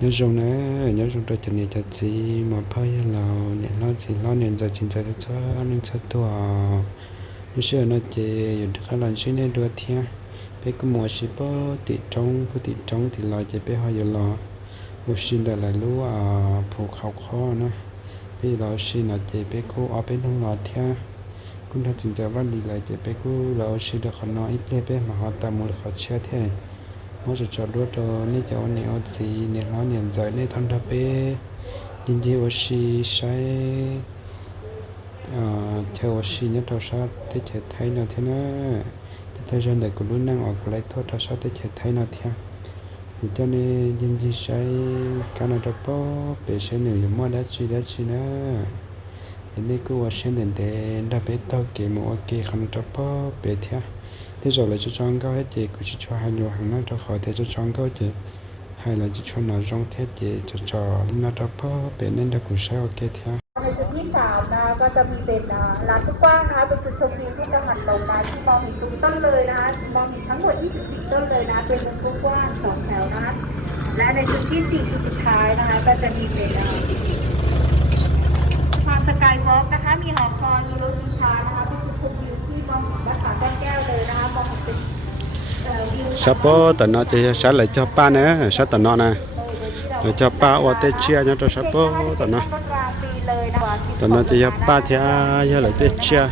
nhớ dùng nè nhớ dùng tôi chân này chặt gì mà phải là nhẹ lo chỉ lo nên giờ chính giờ cho nên cho tôi như xưa nó chỉ dùng được cái lần xin nên đua theo bé cũng mua xí bó tị trong bó tị trong thì lo chỉ bé họ giờ lo một xin đã lại lúa à phụ khảo khó nè bé lo xin là chỉ bé cô ở bên không lo theo cũng đã chính giờ วันนี้ lại chỉ bé cô lo xin được họ nói ít bé mà họ tạm một họ chia theo 我 nó sẽ cho lúa cho nên cho anh em gì nên nó nhận giải nên thằng đáp bê nhìn gì ở xì sai theo ở xì nhất đầu sát thế chạy thấy nó thế nó thế thấy dân đại của lúa năng ở của lấy thôi đầu sát thế chạy thấy nó thế thì cho nên nhìn gì sai cái nó đáp bó bê sẽ nhiều nhiều mà đã chi đã chi nữa nên cứ ở trên đền đền đáp bê tao kể một cái khăn đáp bó bê thế thế rồi là cho chọn cao hết chị cũng chỉ cho hai nhiều hàng nó cho khỏi thế cho chọn cao chị hay là chỉ cho nó trong thế chị cho cho nó đó bó bên nên đã cũng sao ok theo ในจุดที่สามนะคะก็จะมีเป็นอ่าลานกว้างนะคะเป็นจุดชมวิวที่จังหวัดลงนะที่มองเห็นทุกต้นเลยนะคะมองเห็นทั้งหมด 24 ต้นเลยนะเป็นวงกว้างสองแถวนะคะและในจุดที่สี่จุดสุดท้ายนะคะก็จะมีเป็นอ่าทางสกายวอล์กนะคะมีหอคอยมีรถไฟฟ้า นะคะเป็นจุดชมวิวที่มองเห็นวัดผาแก้วเลยนะคะมองเห็นเป็นเอ่อวิว sắp bó tận nó thì sẽ lại cho ba nữa sắp tận nó nè rồi cho ba ở tết chia nhá cho sắp bó tận nó รถรางฟรีเลยนะคะ tận nó thì ba thì giờ lại tết chia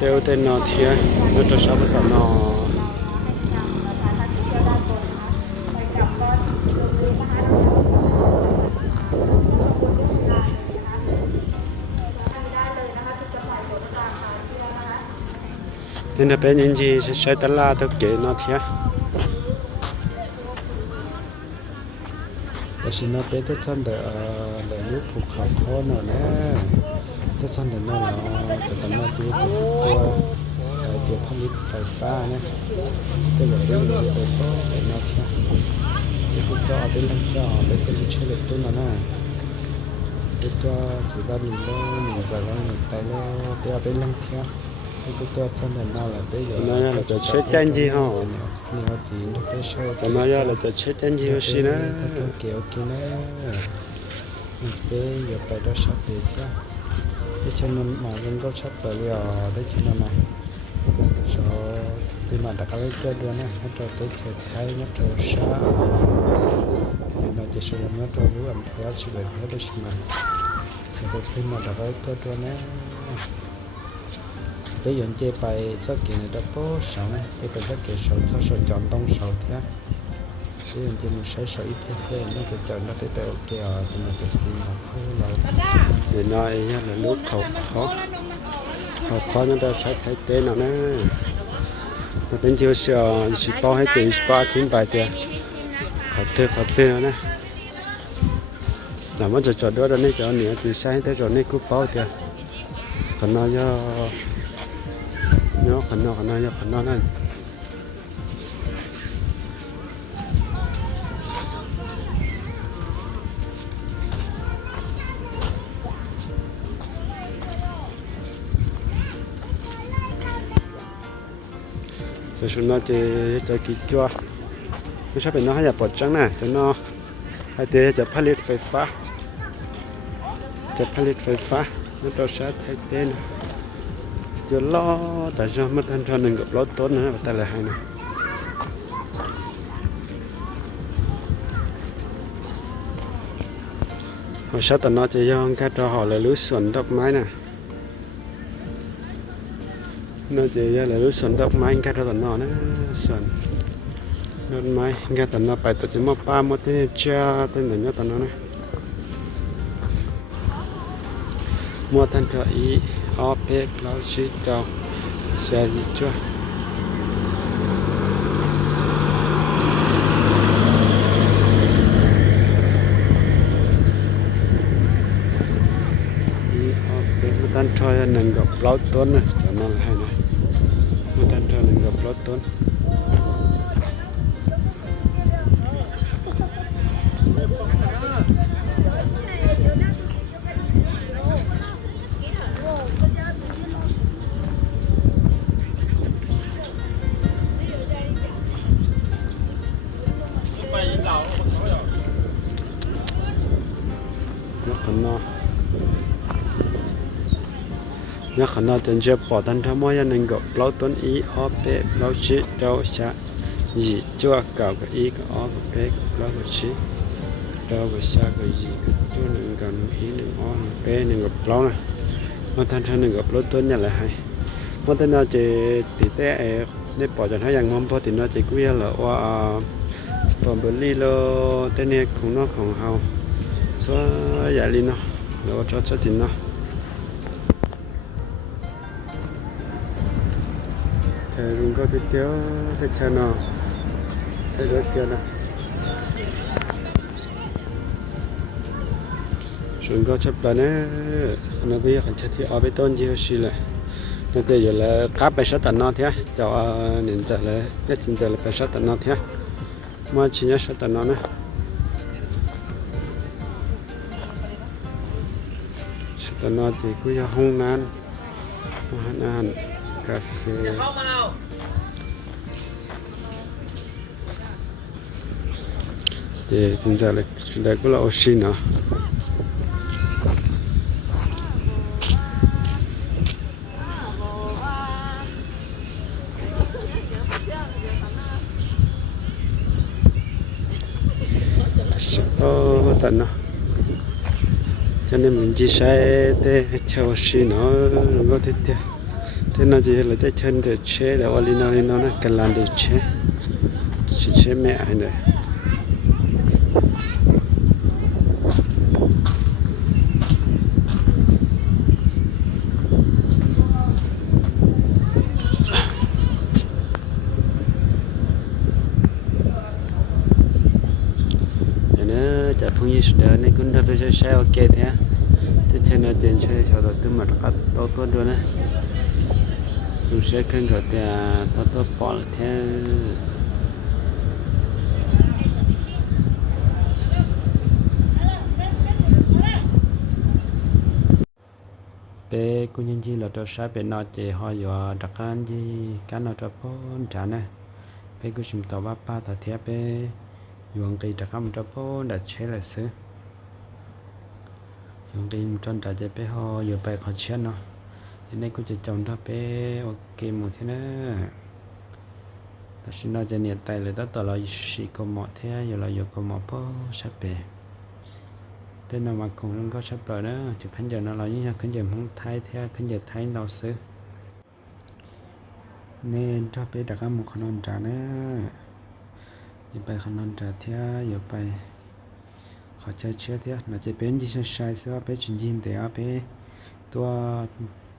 theo tên nó thì nó cho sắp tận nó nên là bên những gì sẽ sẽ tận la tôi kể nó thì แต่ฉันน่ะเป็นตัวฉันเดอเลยลูกภูเขาคอน่ะนะตัวฉันเดอนั่นเนาะแต่ตอนนั้นที่ตัวตัวเกี่ยวผลิตไฟฟ้านะแต่ว่าเรื่องนี้ไปก็ไปนอกทีที่พวกก็เอาเป็นลังเจ้าไปเป็นเชื่อเล็กตัวนั้นนะเป็นตัวสีบ้านนี้แล้วหนึ่งจากแล้วหนึ่งตายแล้วไปเอาเป็นลังเที่ยว cái cho chân là nó là bây nó là cho chết chân gì hả? Nó là cho chết kia nữa bây giờ phải đó sắp về chứ. Cái chân nó mà lên có sắp tới bây giờ cái nó mà. So thì mà đã cái chơi đua này hết rồi tới chơi thấy nhất xa thì mà chỉ số nhất rồi lúc làm khó sự việc hết rồi mà. Thì tôi mà đã cái chơi đua này bây giờ chơi bài rất kỳ này đã bố sáu này tôi phải rất kỳ sáu cho số chọn đông sáu thế? Bây giờ chơi một sáu sáu ít thế thế nó cái chọn nó phải ok rồi thì nó chỉ gì mà không lâu để nói nhá là lúc khẩu khó. khẩu khó nó đã sai thay tên nó nè. Nó đến chiều sửa chỉ bao hết từ ba thiên bài tiền khẩu tên khẩu tên nó nè. Làm mất cho cho đó đó này cho nữa từ sai tới rồi này cứ bao tiền còn nó cho nhớ còn nó còn nó nhớ còn nó này rồi chúng nó chỉ cho kỹ chua ไม่ใช่เป็นน้องให้อย่าปลดจังนะจะน้องให้เตจะผลิตไฟฟ้า จะผลิตไฟฟ้านั่นเราใช้ไทเต้นะ ล้อแต่จะมันทันทันหนึ่งกับรถต้นนะแต่ละให้นะเราใช้แต่น้อจะย่องแค่ตัวห่อเลยรู้สวนดอกไม้นะ nó chỉ là lúc sân đốc máy cái đó nó nó sân đốc máy cái đó nó phải tự mà ba một tên cha tên là nhớ tao nó này mua thân cho ý ở bếp lao sĩ cho xe gì chưa? Tan cho nên gặp lão tuấn này, cho nó hay này. Tan cho nên gặp lão tuấn นักขณะตันเจ็บปอดันทมอยันนึงก็เราต้นอีออเปเปล่าชิเราชะยีจั่เก่าก็อีก็ออเปกเราก็ชิเราก็ชะก็ยีก็ตัวหนึ่งกัหนอีหนึ่งออหนึ่เปหนึ่งก็เปล่านะมันทันทันหนึ่งก็เราต้นยันเลยให้มันตันเอาจะติดแต่เอด้ปอจันทยังมันพอตินเอาจะกุ้ยเหรอว่าสตรอเบอรี่โลแต่เนี่ยของนอกของเขาสวยใหญ่ลีเนาะแล้วก็ชอบชอบตินเนาะ Ờ, chân nào, cái đó kia nào? chúng có chấp đàn nè nó bây giờ phải chơi thì ở bên tôn nhiều xí lại nó bây giờ là cá bể sát tận nó thế cho ờ, nên giờ là nhất chính giờ là bể sát tận nó thế mà chỉ nhớ sát tận nó nè sát tận nó thì cứ giờ hung nan hung nan cà phê. Thì chính giờ là đây cũng là oxy nữa. Ờ tận nó cho nên mình chỉ sẽ để theo xí nó đừng có thế nó chỉ là cái chân để chế là original nó là cần làm để chế chỉ chế mẹ này cha phung yish da ne kun da pe sha ok ne te chen na chen che sha da tu ma ta ka to to do ne nè sẽ cần có tiền tốt tốt bỏ lại thế. Bé cô nhân chi là cho sai bé nó chỉ họ giờ đặc ăn gì cá nó cho bốn trả nè. Bé cô chúng tao ba ba tao thiệt bé. Dùng cây đặc ăn cho bốn đặt chế là sứ dùng cây trong trả cho bé họ giờ bé còn chết nó thế này cô chỉ trồng cho bé, ok, một thế nữa ta xin nói cho nhiệt tay là tất cả là chỉ có một thế, giờ là giờ có một bó, sắp bé tên nào mà cũng không có sắp rồi đó? Chứ khán giờ nó là như nhau, khán giờ không thay thế, khán giờ thay đâu xứ. Nên cho bé đặt một con non trà nữa giờ bay con non trà thế, giờ bay. Khó chơi chơi thế nó chỉ bên đi sai sai, sao bé chính chính để bé. Tua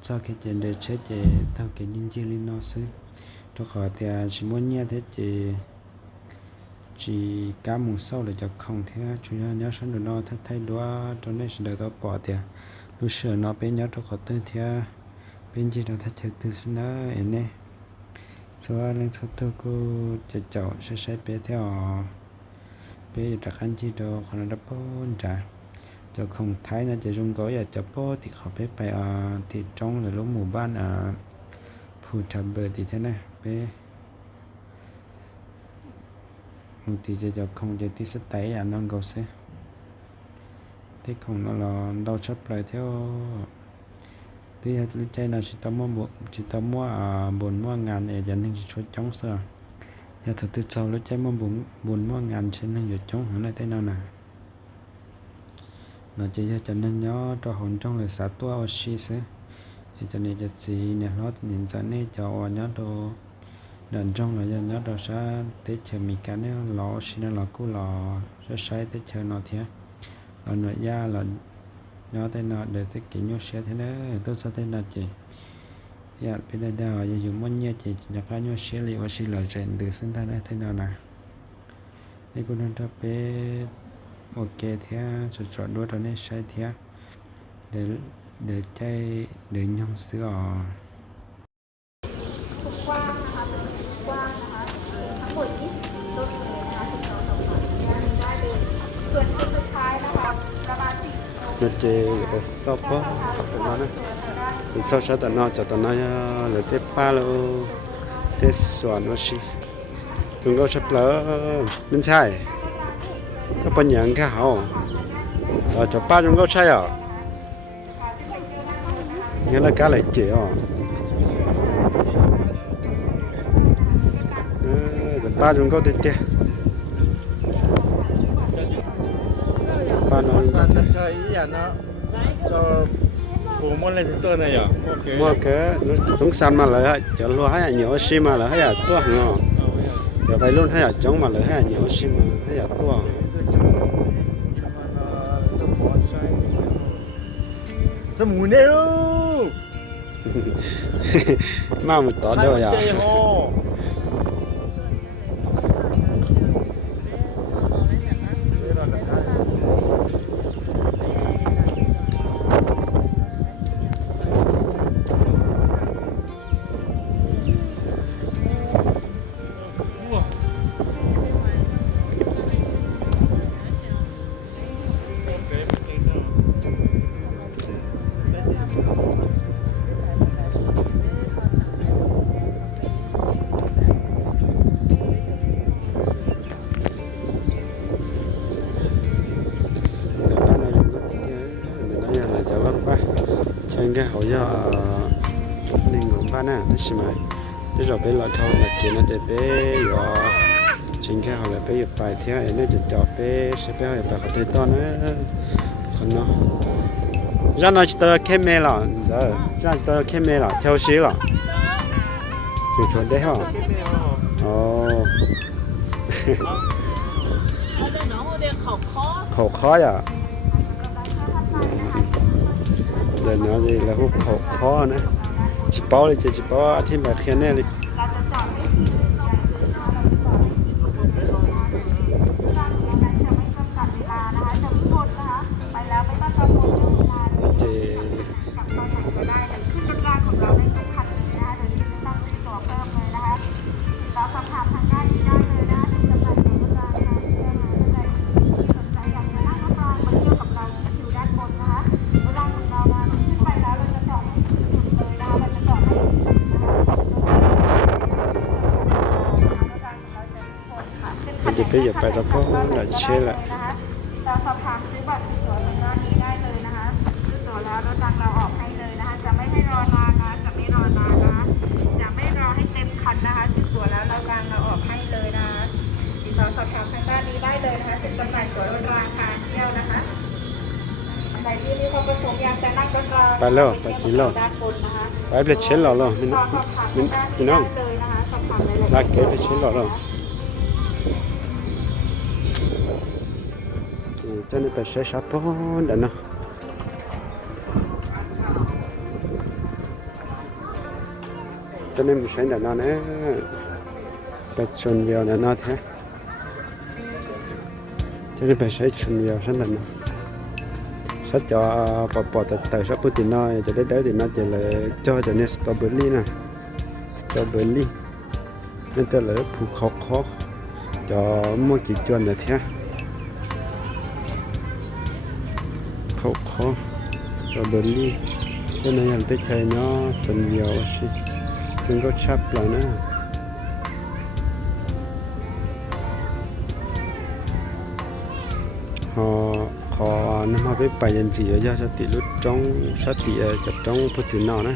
sau khi chuyện để chết thì tao cái nhân chi lên nó xứ tôi khỏi thì chỉ muốn nghe thế thì chỉ cá mù sâu là cho không thế chúng ta nhớ sẵn được nó thay thay đua cho nên sẽ được bỏ thì lúc sửa nó bên nhớ tôi khỏi tên thì bên chỉ nó thay chơi từ xin đó em nè sau đó lên sau tôi cô chạy chậu sẽ sẽ bé theo bé đặt anh chỉ đồ còn nó bốn trả cho không thấy nó chỉ dùng gói cho bố thì họ biết bay à thì trong là lúc mùa ban à phù trầm bờ thì thế này, bé. Một tí giờ cho không giờ tí sẽ tay à nó gấu xe thế không, nó là đau chấp lại theo thì lúc chơi là chỉ tao mua bộ chỉ tao mua à bốn mua ngàn để dành hình cho chống sờ giờ thật từ sau lúc chơi mua bốn bốn mua ngàn trên hình giờ chống hẳn lại thế nào nào nó chỉ cho nên nhớ cho hồn trong là xã tua ở xí. Xe thì cho nên cho gì nè nó nhìn cho nên cho nhớ đồ. Đàn trong là nhớ đồ sa tết chờ mình cái này lò xí nó là cú lò sẽ sai tết chờ nó thế. Là nội gia là nhớ tên nó để tết kỷ nhớ xe thế nữa tôi sẽ tên là chị. Dạ bây giờ đào giờ dùng món nhớ chị nhớ cá nhớ xe liệu xí là rèn từ sinh ra thế nào nè đi cô đang cho bé ok, thế chọn chọn đua đó nên sai thế. Để để chơi để nhông sữa nó chế cái shop á, học được nó đó thì sau sẽ tận nó cho tận nó là thế ba lô, thế xoắn nó xí đừng có sắp lỡ, bên trái có bao nhiêu cái hậu ờ cho ba chúng có sai à nghĩa là cá lại chỉ à Ờ, ba chúng có thể tiền ba nó San đất chơi ý à nó cho bố muốn lên ตัว này à? Mua cái nó sống san mà lại cho lo hay nhiều xí mà lại hay เดี๋ยวไปรุ่นให้อยาจ้องมาเลยให้เหนียวชิมให้อยากตัวสมุนเนียวมาหมดต่อเดียวอย่า cái hậu giờ nên ngủ ba nè thế xí mà thế rồi bé lọ thâu là kia nó chạy bé rồi trên cái hậu là bé dục bài thế này nó chỉ cho bé sẽ bé hỏi bà có thể to nữa. Không nó ra nó chỉ tao kém mê là giờ ra tao kém mê là theo xí là chỉ chuẩn đấy hả? Ồ. Khổ khó. à giờ nó gì là hút khổ khó nữa chỉ bảo đi chỉ bảo thêm bài khen này đi ขึ้นคันไหน chị bây giờ phải đọc có là chế lại เราสอบถามซื้อบัตรซื้อตั๋วทางด้านนี้ได้เลยนะคะซื้อตั๋วแล้วรถรางเราออกให้เลยนะคะ จะไม่ให้รอนานนะ จะไม่รอนานนะ จะไม่รอให้เต็มคันนะคะซื้อตั๋วแล้วรถรางเราออกให้เลยนะคะติดต่อสอบถามทางด้านนี้ได้เลยนะคะเป็นจำหน่ายตั๋วรถรางการเที่ยวนะคะใครที่มีความประสงค์อยากจะนั่งรถรางไปแล้วไปกี่โลด้านบนนะคะไปเปลี่ยนเช็ดหล่อ จะนี่ไปใช้ชาปอนดันเาะจะนี่มันใช้ดันเนาะเนี่ยไปชนเดียวดันเนาะแท้จะนี่ไปใช้ชนเดียวฉันดันเนาะสัจจะปอบแต่แต่สักพูดถึน้อยจะได้ได้ถึงน้อจะเลยจ้อจะเนี่ยสตรอเบอรี่นะสตรอเบอรี่นั่นจะเลยผูกขอคอจะมั่วกี่จวนนี่แท้ ของสตรอเบอรี่ยันยังเตะใจเนาะสัญญาวชิมันก็ชับแล้วนะขอขอน้ำมาไปไปยันจีอย่าสติรุดจ้องสติจะจ้องพุทธินอนะ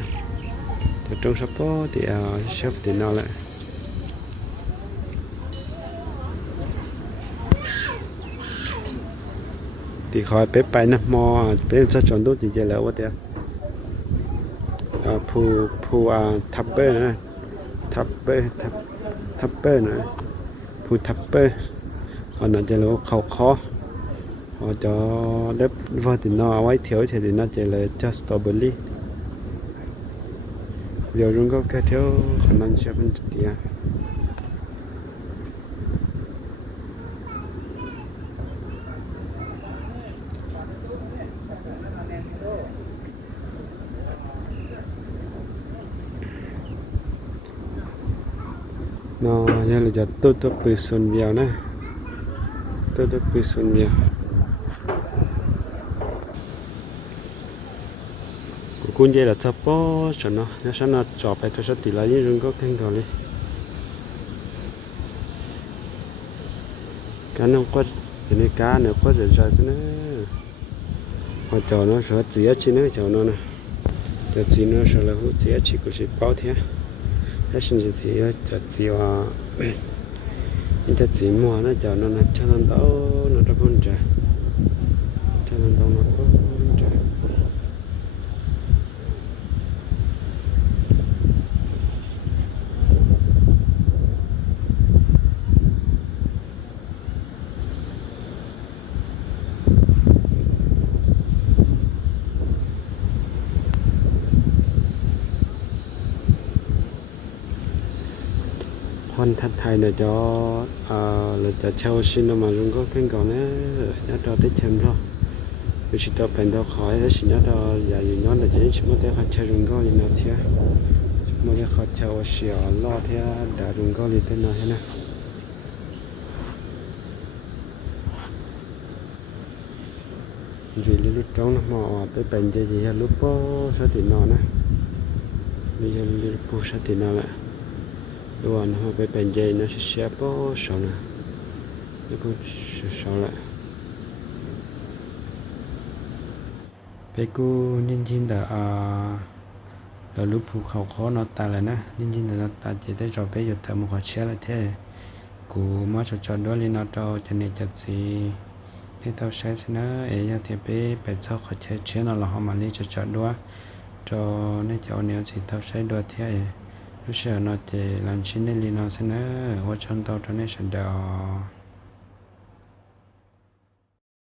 จะจ้องสับพะเดี๋ยวเชฟถึงนอแหละ thì khỏi bé bay nè mò bé sẽ chọn tốt gì chơi lỡ quá tiệt à phu phu à thập bê nè thập bê thập thập bê nè phu thập bê họ nói chơi lỡ khẩu khó họ cho đếp vợ thì nó ở thiếu thì nó chơi là cho strawberry giờ chúng có cái thiếu khả năng sẽ bên tiền nó như là giờ tôi tôi bị xuân vào nè. Tôi tôi bị xuân vào. Cũng vậy là thấp bó cho nó. Nếu sao nó chọn phải tôi sẽ tỉ lại những rừng có khen cầu đi. Cá nó có cái này cá nó có rồi ra thế nữa. Mà cho nó sợ chỉ chỉ nữa cho nó nè. Cho chỉ nó sợ là hút chỉ chỉ của chỉ bao thế tā shimshī tī yā chā tsī wā yī tā tsī mō wā na chā nā na chā nā ndāo nā rā pōn chā chā nā ndāo nā pō ัดไทยเนี่ยจะเอเราจะเช่าชิ้นมาลุงก็เพ่งก่อนเนี่ยัดเราไดเช่นรอวิชิตเป็นตัวขอยแล้วชิ้นยัดเราอย่าอยู่นอนแต่จะชิ้นม่ได้ขัดเช่าลุงก็ยินเอาเทียม่ได้ขัดเช่าเสียรอเที่ยด่าลุงก็รีเต้นหน่อยนะจีลูกจ้องนะมอไปเป็นจะดีลูกโป้สตินอนนะมีลูกโป้สตินอนแหละ เนี่ยจัดสีให้เต้าใช้สินะเอ๋ยาเทียไปไปเจ้าขอเชื่อเชื่อเราหอมาลีจอจอด้วยจอในเจ้าเนี่ยสิเต้าใช้ด้วยเท่รู้เชื่อเนาะเจลันชินใ lúc xưa nó thì làm chín nên nó sẽ nó hoa chân tao cho nên sẽ đào